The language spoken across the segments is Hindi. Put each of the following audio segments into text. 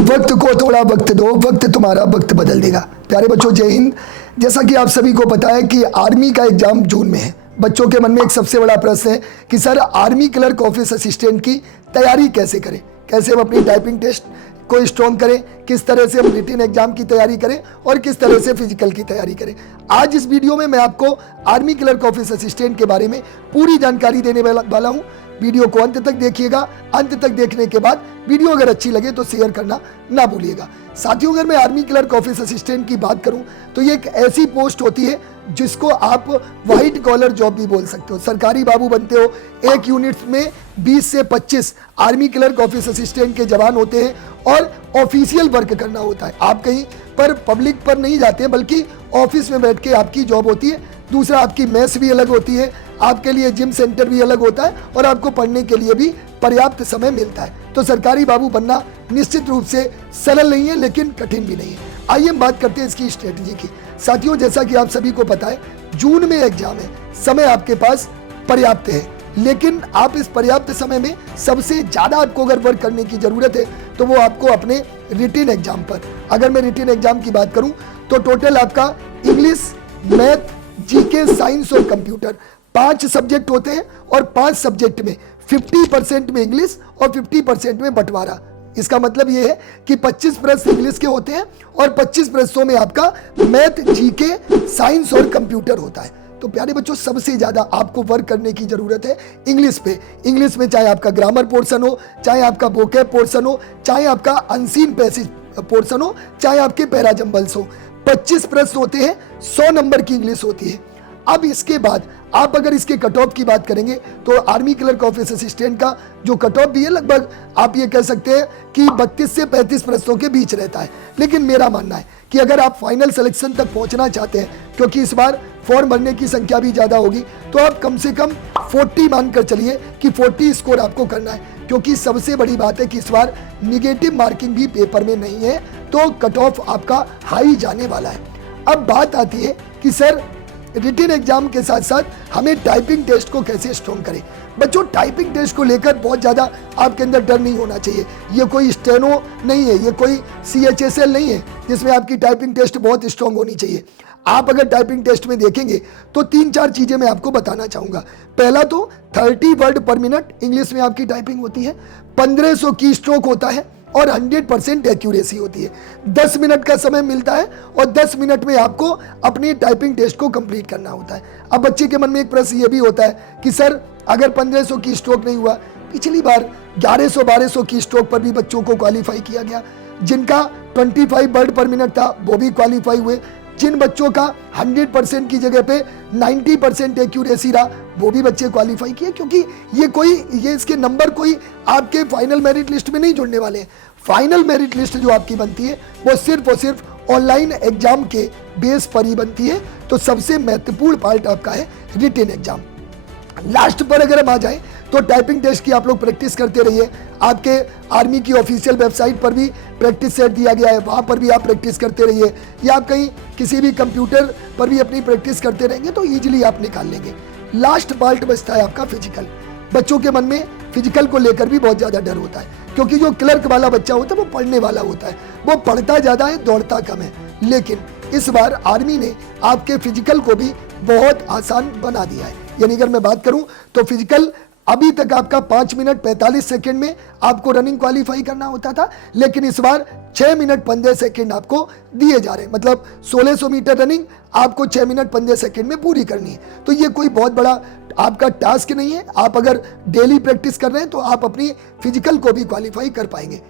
वक्त को थोड़ा वक्त दो, वक्त तुम्हारा वक्त बदल देगा। प्यारे बच्चों, जय हिंद। जैसा कि आप सभी को पता है कि आर्मी का एग्जाम जून में है। बच्चों के मन में एक सबसे बड़ा प्रश्न है कि sir army clerk office assistant की तैयारी कैसे करें, कैसे हम अपनी टाइपिंग टेस्ट को स्ट्रॉन्ग करें, किस तरह से हम रिटन एग्जाम की तैयारी करें और किस तरह से फिजिकल की तैयारी करें। आज इस वीडियो में मैं आपको आर्मी क्लर्क ऑफिस असिस्टेंट के बारे में पूरी जानकारी देने वाला हूं। वीडियो को अंत तक देखिएगा। अंत तक देखने के बाद वीडियो अगर अच्छी लगे तो शेयर करना ना भूलिएगा। साथियों, अगर मैं आर्मी क्लर्क ऑफिस असिस्टेंट की बात करूं तो ये एक ऐसी पोस्ट होती है जिसको आप व्हाइट कॉलर जॉब भी बोल सकते हो। सरकारी बाबू बनते हो। एक यूनिट में 20 से 25 आर्मी क्लर्क ऑफिस असिस्टेंट के जवान होते हैं और ऑफिशियल वर्क करना होता है। आप कहीं पर पब्लिक पर नहीं जाते हैं, बल्कि ऑफिस में बैठ के आपकी जॉब होती है। दूसरा, आपकी मेस भी अलग होती है, आपके लिए जिम सेंटर भी अलग होता है और आपको पढ़ने के लिए भी पर्याप्त समय मिलता है। तो सरकारी बाबू बनना निश्चित रूप से सरल नहीं है, लेकिन कठिन भी नहीं है। आइए हम बात करते हैं इसकी स्ट्रेटजी की। साथियों, जैसा कि आप सभी को पता है, जून में एग्जाम है, समय आपके पास पर्याप्त है, लेकिन आप इस पर्याप्त समय में सबसे ज्यादा आपको अगर वर्क करने की जरूरत है तो वो आपको अपने रिटन एग्जाम पर। अगर मैं रिटन एग्जाम की बात करूं तो टोटल आपका इंग्लिश, मैथ, जीके, साइंस और कंप्यूटर 5 सब्जेक्ट होते हैं और 5 सब्जेक्ट में 50% में इंग्लिश और 50% में बंटवारा। इसका मतलब यह है कि 25 प्रश्न इंग्लिश के होते हैं और 25 प्रश्नों में आपका मैथ, जीके, साइंस और कंप्यूटर होता है। तो प्यारे बच्चों, सबसे ज्यादा आपको वर्क करने की जरूरत है इंग्लिश पे। इंग्लिश में चाहे आपका ग्रामर पोर्शन हो, चाहे आपका वोकैब पोर्शन हो, चाहे आपका अनसीन पैसेज पोर्शन हो, चाहे आपके पैराजंबल्स हो। 25 प्रश्न होते हैं, 100 नंबर की इंग्लिश होती है। अब इसके बाद आप अगर इसके कट ऑफ की बात करेंगे तो आर्मी क्लर्क ऑफिस असिस्टेंट का जो कट ऑफ भी है, लगभग आप ये कह सकते हैं कि 32 से 35 प्रश्नों के बीच रहता है। लेकिन मेरा मानना है कि अगर आप फाइनल सिलेक्शन तक पहुंचना चाहते हैं, क्योंकि इस बार फॉर्म भरने की संख्या भी ज्यादा होगी, तो आप कम से कम 40 मानकर चलिए कि 40 स्कोर आपको करना है। क्योंकि सबसे बड़ी बात है कि इस बार निगेटिव मार्किंग भी पेपर में नहीं है, तो कट ऑफ आपका हाई जाने वाला है। अब बात आती है कि सर रिटन एग्जाम के साथ साथ हमें टाइपिंग टेस्ट को कैसे स्ट्रॉन्ग करें। बच्चों, टाइपिंग टेस्ट को लेकर बहुत ज़्यादा आपके अंदर डर नहीं होना चाहिए। ये कोई स्टेनो नहीं है, ये कोई CHSL नहीं है जिसमें आपकी टाइपिंग टेस्ट बहुत स्ट्रॉन्ग होनी चाहिए। आप अगर टाइपिंग टेस्ट में देखेंगे तो 3-4 चीज़ें मैं आपको बताना चाहूँगा। पहला तो 30 वर्ड पर मिनट इंग्लिश में आपकी टाइपिंग होती है, 1500 की स्ट्रोक होता है और 100% एक्यूरेसी होती है। 10 मिनट का समय मिलता है और 10 मिनट में आपको अपनी टाइपिंग टेस्ट को कंप्लीट करना होता है। अब बच्चे के मन में एक प्रश्न ये भी होता है कि सर अगर 1500 की स्ट्रोक नहीं हुआ, पिछली बार 1100-1200 की स्ट्रोक पर भी बच्चों को क्वालिफाई किया गया। जिनका 25 वर्ड पर मिनट था वो भी क्वालिफाई हुए। जिन बच्चों का 100% की जगह पे 90% एक्यूरेसी रहा वो भी बच्चे क्वालिफाई किए। क्योंकि ये इसके नंबर कोई आपके फाइनल मेरिट लिस्ट में नहीं जुड़ने वाले हैं। फाइनल मेरिट लिस्ट जो आपकी बनती है वो सिर्फ और सिर्फ ऑनलाइन एग्जाम के बेस पर ही बनती है। तो सबसे महत्वपूर्ण पार्ट आपका है रिटन एग्जाम। लास्ट पर अगर हम आ जाएं तो टाइपिंग टेस्ट की आप लोग प्रैक्टिस करते रहिए। आपके आर्मी की ऑफिशियल वेबसाइट पर भी प्रैक्टिस सेट दिया गया है, वहाँ पर भी आप प्रैक्टिस करते रहिए, या आप कहीं किसी भी कंप्यूटर पर भी अपनी प्रैक्टिस करते रहेंगे तो ईजिली आप निकाल लेंगे। लास्ट पार्ट बचता है आपका फिजिकल। बच्चों के मन में फिजिकल को लेकर भी बहुत ज़्यादा डर होता है, क्योंकि जो क्लर्क वाला बच्चा होता है वो पढ़ने वाला होता है, वो पढ़ता ज़्यादा है, दौड़ता कम है। लेकिन इस बार आर्मी ने आपके फिजिकल को भी बहुत आसान बना दिया है। यानी अगर मैं बात करूं तो फिजिकल अभी तक आपका 5 मिनट 45 सेकंड में आपको रनिंग क्वालिफाई करना होता था, लेकिन इस बार 6 मिनट 15 सेकंड आपको दिए जा रहे हैं। मतलब 1600 मीटर रनिंग आपको 6 मिनट 15 सेकंड में पूरी करनी है। तो ये कोई बहुत बड़ा आपका टास्क नहीं है। आप अगर डेली प्रैक्टिस कर रहे हैं तो आप अपनी फिजिकल को भी क्वालिफाई कर पाएंगे।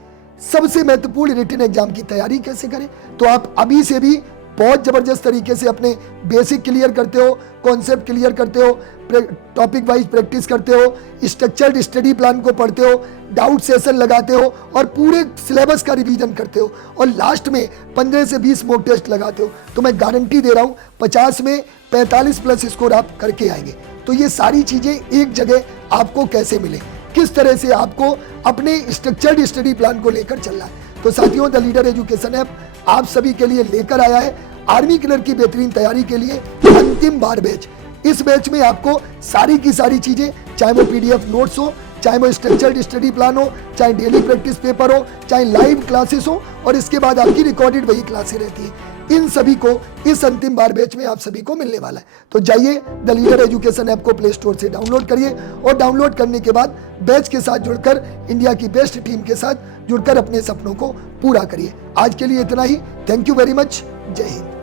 सबसे महत्वपूर्ण रिटन एग्जाम की तैयारी कैसे करें, तो आप अभी से भी बहुत ज़बरदस्त तरीके से अपने बेसिक क्लियर करते हो, कॉन्सेप्ट क्लियर करते हो, टॉपिक वाइज प्रैक्टिस करते हो, स्ट्रक्चर्ड स्टडी प्लान को पढ़ते हो, डाउट सेशन लगाते हो और पूरे सिलेबस का रिवीजन करते हो और लास्ट में 15 से 20 मॉक टेस्ट लगाते हो, तो मैं गारंटी दे रहा हूँ 50 में 45 प्लस स्कोर आप करके आएंगे। तो ये सारी चीज़ें एक जगह आपको कैसे मिले, किस तरह से आपको अपने स्ट्रक्चर्ड स्टडी प्लान को लेकर चलना है। तो साथियों, द लीडर एजुकेशन ऐप आप सभी के लिए लेकर आया है आर्मी क्लर्क की बेहतरीन तैयारी के लिए अंतिम बार बैच। इस बैच में आपको सारी की सारी चीजें, चाहे वो PDF नोट्स हो चाहे वो स्ट्रक्चर्ड स्टडी प्लान हो, चाहे डेली प्रैक्टिस पेपर हो, चाहे लाइव क्लासेस हो, और इसके बाद आपकी रिकॉर्डेड वही क्लासें रहती हैं। इन सभी को इस अंतिम बार बैच में आप सभी को मिलने वाला है। तो जाइए द लीडर एजुकेशन ऐप को प्ले स्टोर से डाउनलोड करिए, और डाउनलोड करने के बाद बैच के साथ जुड़कर, इंडिया की बेस्ट टीम के साथ जुड़कर अपने सपनों को पूरा करिए। आज के लिए इतना ही। Thank you very much. जय हिंद।